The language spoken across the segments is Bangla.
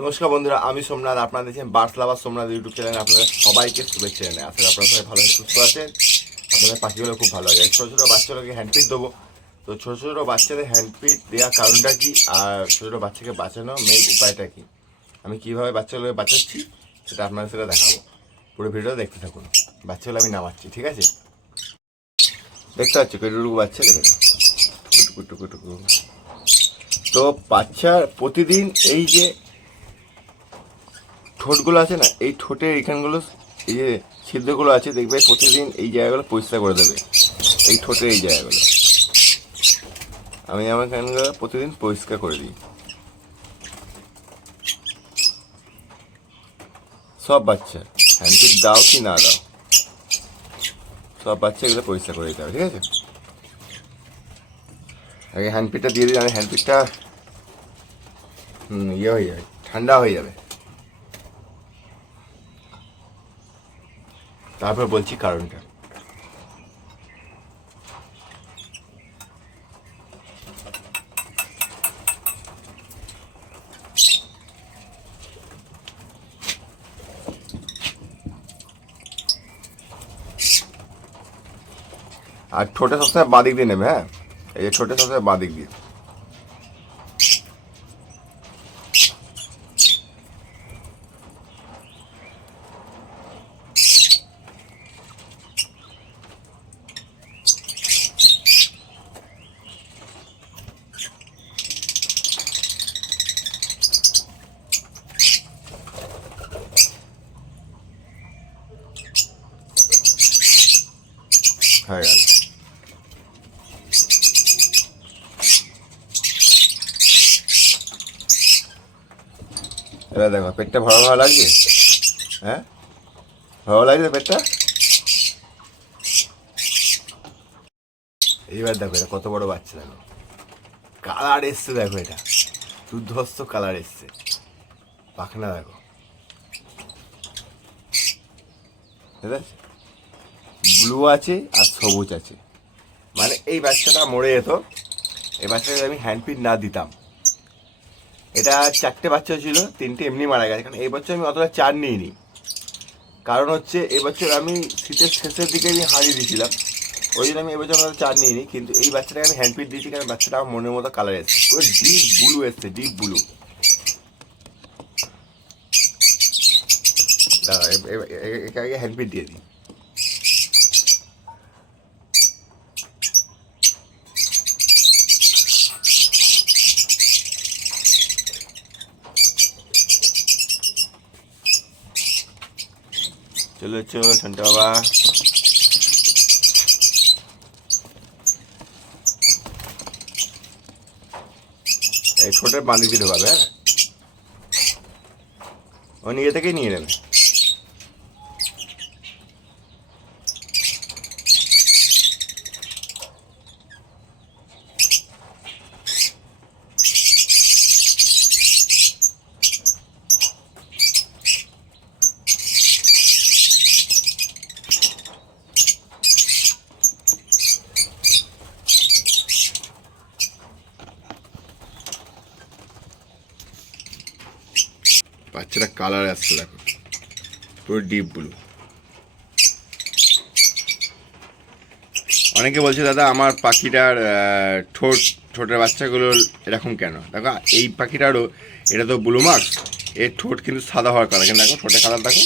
নমস্কার বন্ধুরা, আমি সোমনাথ, আপনারা দেখছেন বার্স লাভার সোমনাথ ইউটিউব চ্যানেলে আপনাদের সবাইকে শুভেচ্ছা জানাই। আসলে আপনারা সবাই ভালো সুস্থ আছেন। আপনাদের পাখিগুলো খুব ভালো লাগে। ছোটো ছোটো বাচ্চাগুলোকে হ্যান্ডপিট দেবো। তো ছোটো ছোটো বাচ্চাদের হ্যান্ডপিট দেওয়ার কারণটা কি? আর ছোটো ছোটো বাচ্চাকে বাঁচানো মেন উপায়টা কি? আমি কীভাবে বাচ্চাগুলোকে বাঁচাচ্ছি, সেটা আপনাদের সেটা দেখাবো। পুরো ভিডিওটা দেখতে থাকুন। বাচ্চাগুলো আমি নামাচ্ছি, ঠিক আছে? দেখতে পাচ্ছি কটুকু বাচ্চা, দেখে টুকু টুকু টুকু তো বাচ্চার প্রতিদিন এই যে ঠোঁটগুলো আছে না, এই ঠোঁটের এখানগুলো এই যে ছিদ্রগুলো আছে, দেখবে প্রতিদিন এই জায়গাগুলো পরিষ্কার করে দেবে। এই ঠোঁটের এই জায়গাগুলো। আমি আমার এখানগুলো প্রতিদিন পরিষ্কার করে দিই। সব বাচ্চা হ্যান্ডপিক দাও কি না দাও, সব বাচ্চা এগুলো পরিষ্কার করে দিতে হবে, ঠিক আছে? আগে হ্যান্ডপিকটা দিয়ে দিই আমি হ্যান্ডপিকটা হুম ইয়ে হয়ে যাবে, ঠান্ডা হয়ে যাবে। তারপর বলছি কারণটা। আর ঠোঁটে সবসময় বাদিক দিয়ে নেবে হ্যাঁ? এই যে ঠোঁটে সবসময় বাদিক দিয়ে হয়ে গেল এবার দেখো, পেটটা ভালো ভালো লাগছে? হ্যাঁ? ভালো লাগছে পেটটা? এইবার দেখো, এটা কত বড় বাচ্চা দেখো। কালার এসছে দেখো এটা। দুর্ধস্ত কালার এসছে। পাখনা দেখো। ব্লু আছে আর সবুজ আছে। মানে এই বাচ্চাটা মরে যেত। এই বাচ্চাটা আমি হ্যান্ডপিট না দিতাম। এটা চারটে বাচ্চা ছিল, তিনটে এমনি মারা গেছে। কারণ এই বছর আমি অতটা চার নিইনি। কারণ হচ্ছে এবছর আমি শীতের শেষের দিকে আমি হারিয়ে দিয়েছিলাম। ওই জন্য আমি এবছর অতটা চার নিইনি। কিন্তু এই বাচ্চাটাকে আমি হ্যান্ডপিট দিয়েছি কারণ বাচ্চাটা আমার মনের মতো কালার এসছে। পুরো ডিপ ব্লু এসছে ডিপ ব্লু একে আগে হ্যান্ডপিট দিয়ে দিই। সন্টু বাবা এই ছোটের বাঁধি দিতে পারবে হ্যাঁ? ও নিজে থেকেই নিয়ে নেবে। বাচ্চাটা কালার আসছে দেখো। পুরো ডিপ ব্লু অনেকে বলছে, দাদা, আমার পাখিটার ঠোঁট, ঠোঁটের বাচ্চাগুলো এরকম কেন? দেখো, এই পাখিটারও, এটা তো ব্লু মার্কস এর ঠোঁট কিন্তু সাদা হওয়ার কালার কিন্তু দেখো, ঠোঁটের কালার দেখো।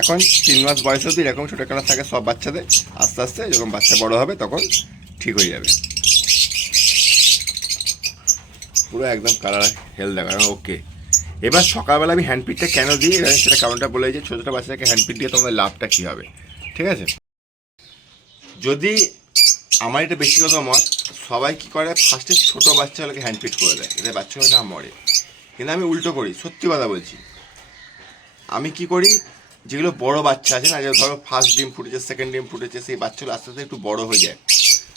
এখন তিন মাস বয়স অবধি এরকম ছোটো কালার থাকে সব বাচ্চাদের। আস্তে আস্তে যখন বাচ্চা বড় হবে তখন ঠিক হয়ে যাবে। পুরো একদম কালার হেল দেখা। ওকে। এবার সকালবেলা আমি হ্যান্ডপিটটা কেন দিই? সেটা কারণটা বলে যে ছোটো ছোটো বাচ্চাকে হ্যান্ডপিট দিয়ে তোমাদের লাভটা কী হবে। ঠিক আছে? যদি আমার এটা ব্যক্তিগত মত, সবাই কি করে? ফার্স্টে ছোটো বাচ্চাগুলোকে হ্যান্ডপিট করে দেয়। এতে বাচ্চাগুলো না মরে। কিন্তু আমি উল্টো করি, সত্যি কথা বলছি। আমি কি করি? যেগুলো বড় বাচ্চা আছে না, যে ধরো ফার্স্ট ডিম ফুটেছে সেকেন্ড ডিম ফুটেছে, সেই বাচ্চাগুলো আস্তে আস্তে একটু বড় হয়ে যায়।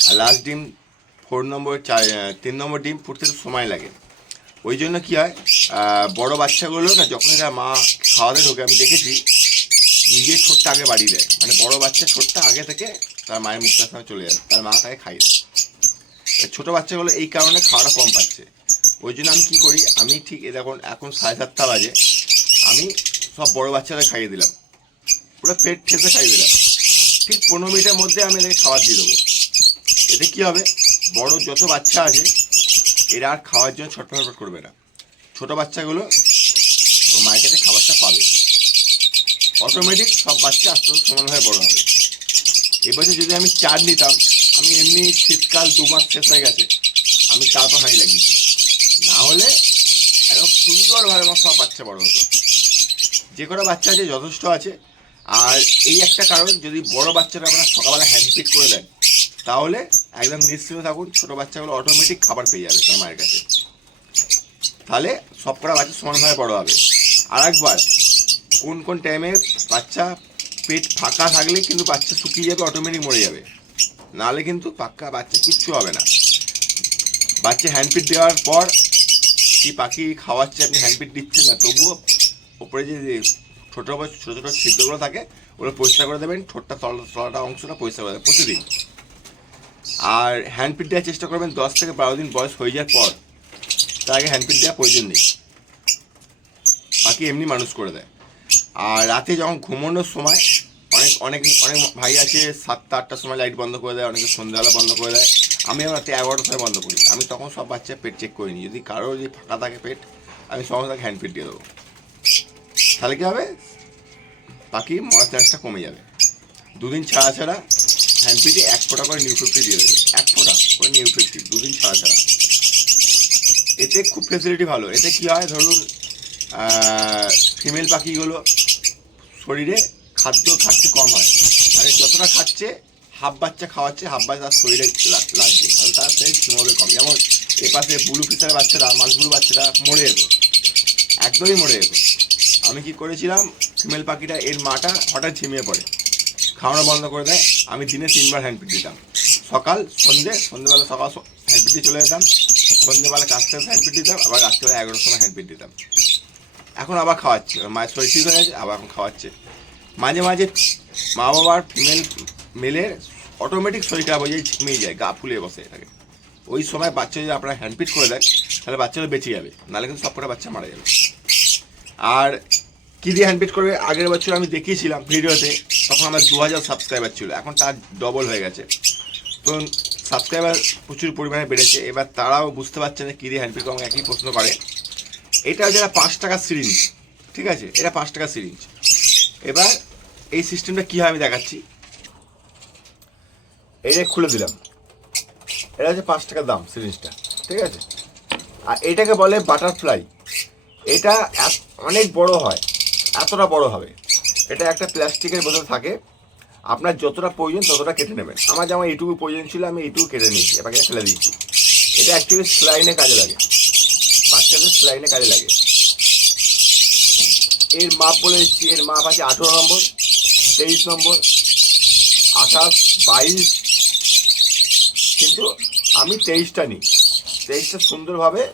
আর লাস্ট ডিম ফোর নম্বর চার তিন নম্বর ডিম ফুটতে সময় লাগে। ওই জন্য কি হয় বড় বাচ্চাগুলো না, যখন এরা মা খাওয়াতে ঢোকে, আমি দেখেছি, নিজের ঠোঁটটা আগে বাড়িয়ে দেয়। মানে বড় বাচ্চার ঠোঁটটা আগে থেকে তার মায়ের মুখটার সামনে চলে যায়, তার মা তাকে খাইয়ে দেয়। ছোটো বাচ্চাগুলো এই কারণে খাওয়াটা কম পাচ্ছে। ওই জন্য আমি কী করি, আমি ঠিক, এ দেখুন, এখন সাড়ে সাতটা বাজে, আমি সব বড় বাচ্চাদের খাইয়ে দিলাম। পুরো পেট ঠেসে খাইয়ে দিলাম। ঠিক পনেরো মিনিটের মধ্যে আমি এদেরকে খাবার দিয়ে দেবো। এতে কী হবে, বড় যত বাচ্চা আছে এরা আর খাওয়ার জন্য ছটফট করবে না। ছোট বাচ্চাগুলো মায়ের কাছে খাবারটা পাবে। অটোমেটিক সব বাচ্চা আস্তে আস্তে সমানভাবে বড় হবে। এবছর যদি আমি চার নিতাম, আমি এমনি শীতকাল দু মাস শেষ হয়ে গেছে, আমি তারপর হাঁড়ি লাগিয়েছি। না হলে একদম সুন্দরভাবে আমার সব বাচ্চা বড় হতো। যে কটা বাচ্চা আছে যথেষ্ট আছে। আর এই একটা কারণ, যদি বড় বাচ্চারা আপনারা সকালবেলা হ্যান্ডপিক করে দেন, তাহলে একদম নিশ্চিন্ত থাকুন, ছোটো বাচ্চাগুলো অটোমেটিক খাবার পেয়ে যাবে তার মায়ের কাছে। তাহলে সব কটা বাচ্চা সমানভাবে বড় হবে। আর একবার কোন কোন টাইমে বাচ্চা পেট ফাঁকা থাকলে কিন্তু বাচ্চা শুকিয়ে যাবে অটোমেটিক মরে যাবে। নাহলে কিন্তু পাক্কা বাচ্চা কিচ্ছু হবে না। বাচ্চা হ্যান্ডপিট দেওয়ার পর কি পাখি খাওয়াচ্ছে, আপনি হ্যান্ডপিট দিচ্ছেন না, তবুও ওপরে যে ছোটো ছোটো ছোটো ছিদ্রগুলো থাকে, ওগুলো পরিষ্কার করে দেবেন, ঠোঁটটা তলা তলাটা অংশটা পরিষ্কার করে দেবেন প্রতিদিন। আর হ্যান্ডপিট দেওয়ার চেষ্টা করবেন, দশ থেকে বারো দিন বয়স হয়ে যাওয়ার পর। তার আগে হ্যান্ডপিট দেওয়ার প্রয়োজন নেই। বাকি এমনি মানুষ করে দেয়। আর রাতে যখন ঘুমানোর সময়, অনেক অনেক অনেক ভাই আছে, সাতটা, আটটার সময় লাইট বন্ধ করে দেয়, অনেকে সন্ধ্যাবেলা বন্ধ করে দেয়। আমি আমার রাতে এগারোটার সময় বন্ধ করি। আমি তখন সব বাচ্চা পেট চেক করে নিই যদি কারোর যদি ফাঁকা থাকে পেট, আমি সমস্ত তাকে হ্যান্ডপিট দিয়ে দেবো। তাহলে কী হবে? বাকি মরার চান্সটা কমে যাবে। দুদিন ছাড়া ছাড়া হ্যান্ডপিটে এক ফোঁটা করে নিউ ফিফটি দিয়ে দেবে। এক ফোঁটা করে নিউ ফিফটি, দুদিন ছাড়া ছাড়া। এতে খুব ফেসিলিটি ভালো। এতে কী হয় ধরুন ফিমেল পাখিগুলো শরীরে খাদ্য ঘাটতি কম হয়। মানে যতটা খাচ্ছে হাফ বাচ্চা খাওয়াচ্ছে হাফ বাচ্চা তার শরীরে লাগ- লাগছে তাহলে তার শরীর ঝিমবে কম। যেমন এ পাশে ব্লু ফিশারের বাচ্চারা মাছগুলো বাচ্চারা মরে যেত। একদমই মরে যেত। আমি কি করেছিলাম ফিমেল পাখিটা এর মাটা হঠাৎ ঝিমিয়ে পড়ে। খাওয়ানো বন্ধ করে দেয়। আমি দিনে তিনবার হ্যান্ডপিট দিতাম। সকাল, সন্ধে, সন্ধেবেলা সকাল হ্যান্ডপিট দিয়ে চলে যেতাম। সন্ধেবেলা কাজ থেকে হ্যান্ডপিট দিতাম, আবার রাত্রিবেলা এগারোটার সময় হ্যান্ডপিট দিতাম। এখন আবার খাওয়াচ্ছে। মায়ের শরীর ঠিক হয়ে গেছে, আবার এখন খাওয়াচ্ছে। মাঝে মাঝে মা বাবার ফিমেল মেলের অটোমেটিক শরীর খারাপ হয়ে যায় ঝিমিয়ে যায়, গা ফুলে বসে এটাকে ওই সময় বাচ্চা যদি আপনারা হ্যান্ডপিট করে দেয়, তাহলে বাচ্চাটা বেঁচে যাবে। নাহলে কিন্তু সব কটা বাচ্চা মারা যাবে। আর কী দিয়ে হ্যান্ডপিট করবে? আগের বছর আমি দেখিয়েছিলাম ভিডিওতে। তখন আমার দু হাজার সাবস্ক্রাইবার ছিল। এখন তার ডবল হয়ে গেছে। তো সাবস্ক্রাইবার প্রচুর পরিমাণে বেড়েছে। এবার তারাও বুঝতে পারছে না কী দিয়ে হ্যান্ডপিট আমাকে একই প্রশ্ন করে। এটা যেটা পাঁচ টাকা সিরিঞ্জ ঠিক আছে? এটা পাঁচ টাকা সিরিঞ্জ এবার এই সিস্টেমটা কী হয় আমি দেখাচ্ছি? এটা খুলে দিলাম। এটা হচ্ছে পাঁচ টাকার দাম সিরিঞ্জটা ঠিক আছে? আর এটাকে বলে বাটারফ্লাই এটা অনেক বড় হয়, এতটা বড় হবে। এটা একটা প্লাস্টিকের বোতল থাকে। আপনার যতটা প্রয়োজন ততটা কেটে নেবেন। আমার যেমন এইটুকু প্রয়োজন ছিল, আমি এইটুকু কেটে নিয়েছি, এবার ফেলে দিয়েছি। এটা অ্যাকচুয়ালি স্লাইনে কাজে লাগে। বাচ্চাদের স্লাইনে কাজে লাগে। এর মাপ বলে দিচ্ছি, এর মাপ আছে আঠেরো নম্বর, তেইশ নম্বর, আঠাশ, বাইশ। কিন্তু আমি তেইশটা নিই। তেইশটা সুন্দরভাবে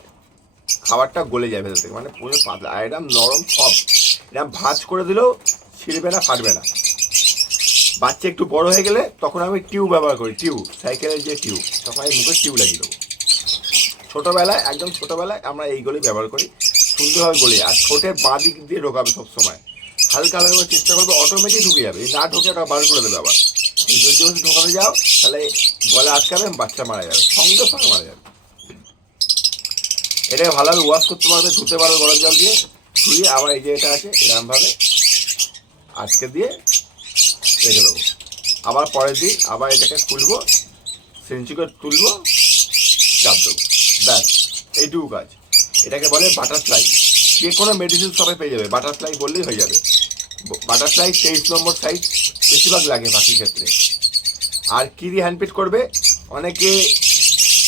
খাবারটা গলে যায় ভেতর থেকে। মানে পুরো পাতলা। আর নরম সব। এরকম ভাজ করে দিলেও ছিঁড়বে না, ফাটবে না। বাচ্চা একটু বড় হয়ে গেলে তখন আমি টিউব ব্যবহার করি, টিউব, সাইকেলের যে টিউব, তখন আমি মুখে টিউব লাগিয়ে দেবো। ছোটোবেলায়, একদম ছোটোবেলায় আমরা এইগুলোই ব্যবহার করি, সুন্দরভাবে গলি, আর ঠোঁটের বাঁ দিক দিয়ে ঢোকাবে সবসময়। হালকা হালকা করে চেষ্টা করবে অটোমেটিক ঢুকে যাবে। না ঢোকে ওটা বার করে দেবে আবার। যদি যদি ঢোকাতে যাও, তাহলে গলা আটকাবে, বাচ্চা মারা যাবে, সঙ্গে সঙ্গে মারা যাবে। এটাকে ভালোভাবে ওয়াশ করতে পারবে, ধুতে পারবে গরম জল দিয়ে, ধুয়ে আবার এই যে এটা আছে, এরকমভাবে আজকে দিয়ে রেখে দেবো। আবার পরের দিন আবার এটাকে খুলবো সেঞ্চি করে তুলবো, চাপ দেবো। ব্যাস, এইটুকু কাজ। এটাকে বলে বাটারফ্লাই যে কোনো মেডিসিন সবাই পেয়ে যাবে। বাটারফ্লাই বললেই হয়ে যাবে। বাটারফ্লাই তেইশ নম্বর সাইজ বেশিরভাগ লাগে বাকির ক্ষেত্রে। আর কি দিয়ে হ্যান্ডপিট করবে? অনেকে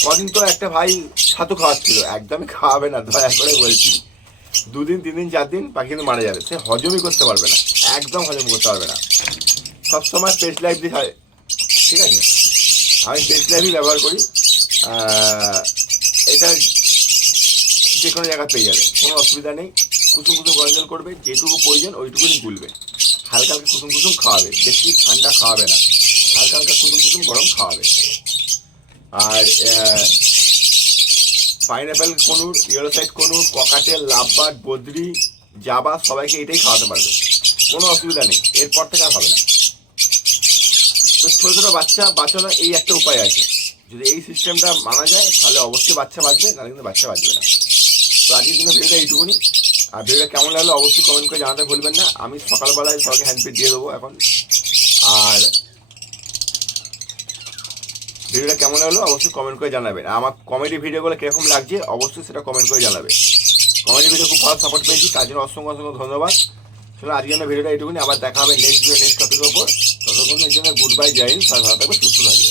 কদিন তো একটা ভাই ছাতু খাওয়াচ্ছিল। একদমই খাওয়াবে না, দয়া করে বলছি। দুদিন তিন দিন চার দিন পাখি মারা যাবে। সে হজমই করতে পারবে না। একদম হজম করতে পারবে না। সবসময় পেস্ট লাইফ দিয়ে হয়। ঠিক আছে? আমি পেস্ট লাইফই ব্যবহার করি। এটা যে কোনো জায়গায় পেয়ে যাবে। কোনো অসুবিধা নেই। কুসুম কুসুম গরম জল করবে। যেটুকু প্রয়োজন ওইটুকুনি গুলবে হালকা হালকা কুসুম কুসুম খাওয়াবে। বেশি ঠান্ডা খাওয়াবে না। হালকা হালকা কুসুম কুসুম গরম খাওয়াবে। আর pineapple conure yellow side conure cockatiel lovebird, বদ্রি, জাবা, সবাইকে এটাই খাওয়াতে পারবে। কোনো অসুবিধা নেই। এরপর থেকে আর হবে না। তো ছোটো ছোটো বাচ্চা বাঁচানোর এই একটা উপায় আছে। যদি এই সিস্টেমটা মানা যায়, তাহলে অবশ্যই বাচ্চা বাঁচবে, নাহলে কিন্তু বাচ্চা বাঁচবে না। তো আজকের জন্য ভিডিওটা এইটুকুনি। আর ভিডিওটা কেমন লাগল অবশ্যই কমেন্ট করে জানাতে ভুলবেন না। আমি সকালবেলায় সবাইকে হ্যান্ডপিট দিয়ে দেবো এখন। আর ভিডিওটা কেমন লাগল অবশ্যই কমেন্ট করে জানাবেন। আর আমার কমেডি ভিডিওগুলো কীরকম লাগছে, অবশ্যই সেটা কমেন্ট করে জানাবে কমেডি ভিডিও খুব ভালো সাপোর্ট পেয়েছি, তার জন্য অসংখ্য অসংখ্য ধন্যবাদ। চলো, আজকে আমরা ভিডিওটা এইটুকুনি, আবার দেখা হবে নেক্সট ভিডিও নেক্সট টপিকের ততক্ষণ না জন্য গুড বাই জয় সুস্থ থাকবে।